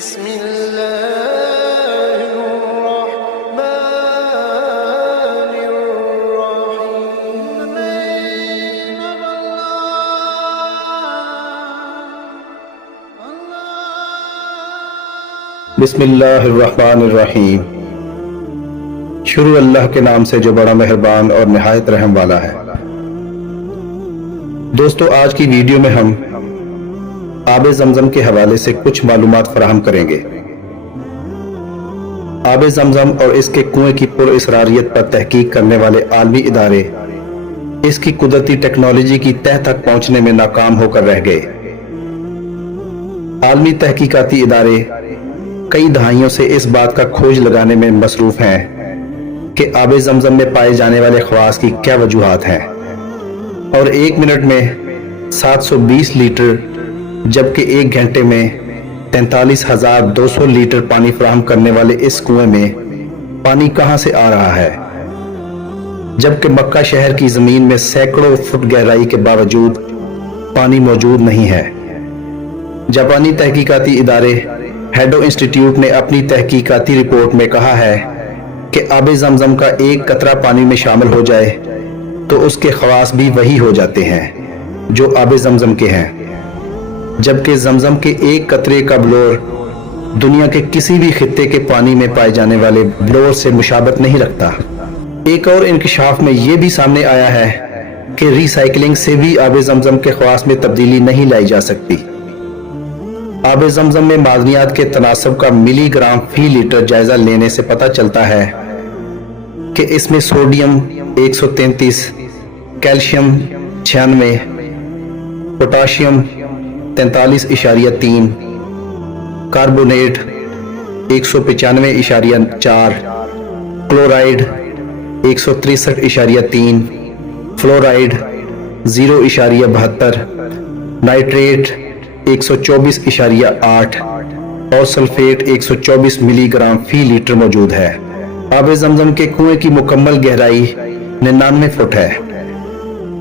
بسم الله الرحمن الرحيم. بسم اللہ الرحمن الرحیم. شروع اللہ کے نام سے جو بڑا مہربان اور نہایت رحم والا ہے. دوستو، آج کی ویڈیو میں ہم آب زمزم کے حوالے سے کچھ معلومات فراہم کریں گے. آب زمزم اور اس کے کنویں کی پر اسراریت پر تحقیق کرنے والے عالمی ادارے اس کی قدرتی ٹیکنالوجی کی تہ تک پہنچنے میں ناکام ہو کر رہ گئے. عالمی تحقیقاتی ادارے کئی دہائیوں سے اس بات کا کھوج لگانے میں مصروف ہیں کہ آب زمزم میں پائے جانے والے خواص کی کیا وجوہات ہیں، اور 1 منٹ میں 720 لیٹر جبکہ 1 گھنٹے میں 43,200 لیٹر پانی فراہم کرنے والے اس کنویں میں پانی کہاں سے آ رہا ہے، جبکہ مکہ شہر کی زمین میں سینکڑوں فٹ گہرائی کے باوجود پانی موجود نہیں ہے. جاپانی تحقیقاتی ادارے ہیڈو انسٹیٹیوٹ نے اپنی تحقیقاتی رپورٹ میں کہا ہے کہ آب زمزم کا ایک قطرہ پانی میں شامل ہو جائے تو اس کے خواص بھی وہی ہو جاتے ہیں جو آب زمزم کے ہیں، جبکہ زمزم کے ایک قطرے کا بلور دنیا کے کسی بھی خطے کے پانی میں پائے جانے والے بلور سے مشابہت نہیں رکھتا. ایک اور انکشاف میں یہ بھی سامنے آیا ہے کہ ری سائیکلنگ سے بھی آب زمزم کے خواص میں تبدیلی نہیں لائی جا سکتی. آب زمزم میں معدنیات کے تناسب کا ملی گرام فی لیٹر جائزہ لینے سے پتہ چلتا ہے کہ اس میں sodium 133، calcium 96، potassium 43.3، carbonate 195.4، chloride 163.3، fluoride 0.72، nitrate 124.8 اور سلفیٹ 124 ملی گرام فی لیٹر موجود ہے. آب زمزم کے کنویں کی مکمل گہرائی 99 فٹ ہے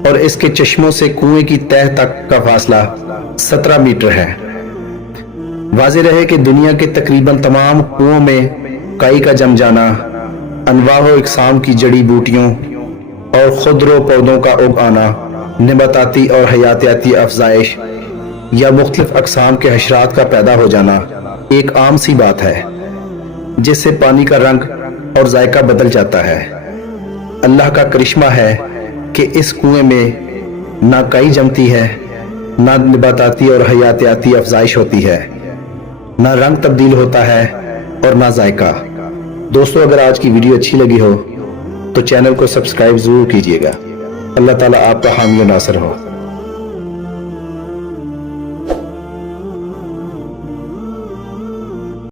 اور اس کے چشموں سے کنویں کی تہ تک کا فاصلہ 17 میٹر ہے. واضح رہے کہ دنیا کے تقریباً تمام کنووں میں کائی کا جم جانا، انواع و اقسام کی جڑی بوٹیوں اور خضر و پودوں کا اگ آنا، نباتاتی اور حیاتیاتی افزائش یا مختلف اقسام کے حشرات کا پیدا ہو جانا ایک عام سی بات ہے، جس سے پانی کا رنگ اور ذائقہ بدل جاتا ہے. اللہ کا کرشمہ ہے کہ اس کنویں میں نہ کائی جمتی ہے، نہ نباتاتی اور حیاتیاتی افزائش ہوتی ہے، نہ رنگ تبدیل ہوتا ہے اور نہ ذائقہ. دوستو، اگر آج کی ویڈیو اچھی لگی ہو تو چینل کو سبسکرائب ضرور کیجیے گا. اللہ تعالیٰ آپ کا حامی و ناصر ہو.